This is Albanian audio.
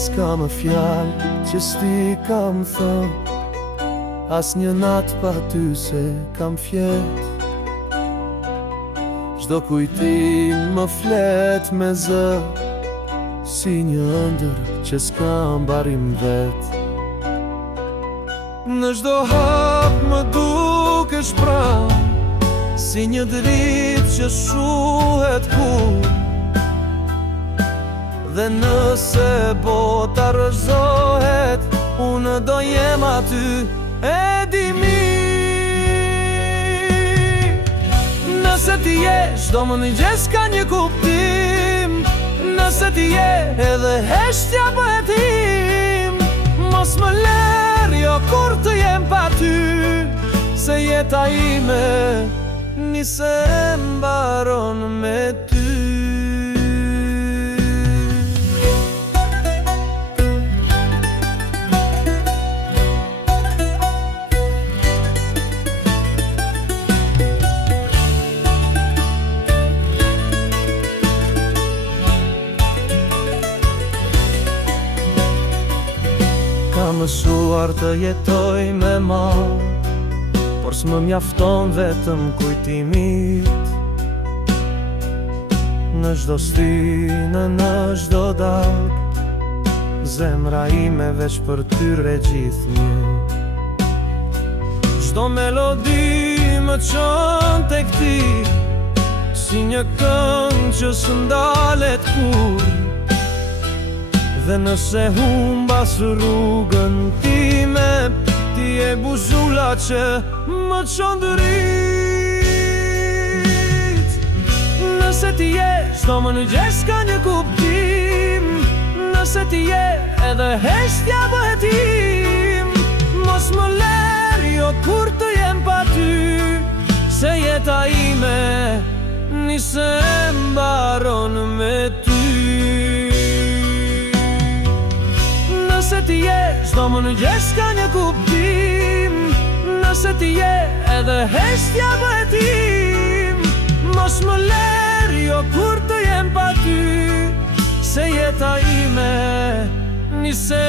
S'ka më fjallë që s'ti kam thënë, as një natë pa ty se kam fjetë. Çdo kujtim më flet me zë, si një ëndër që s'ka mbarim vetë. Në çdo hap më dukesh pranë, si një dritë që shuhet kur. Dhe nëse bota rrëzohet, unë do jem aty, e di mirë. Nëse ti jesh, do më mëngjes ka një kuptim. Nëse ti je edhe heshtja për jetim, mos më lërë jo kur të jem pa ty, se jeta ime nise mbaron me ty. Ka mësuar të jetoj me marë, por s'më mjafton vetëm kujtimit. Në çdo stinë, në çdo darkë, zemra ime veç për ty regjithëmi. Çdo melodi më çon tek ti, si një këngë që s'ndalet kur. Dhe nëse humbas rrugën time, ti e buzula që më çon drit. Nëse ti jesh, do më mëngjes ka një kuptim. Nëse ti je edhe heshtja për jetim, mos më lërë jo kur të jem pa ty, se jeta ime nise mbaron me ty. Nëse ti jesh, do më mëngjes ka një kuptim. Nëse ti je edhe heshtja për jetim, mos më lërë jo kur të jem pa ty, se jeta ime nise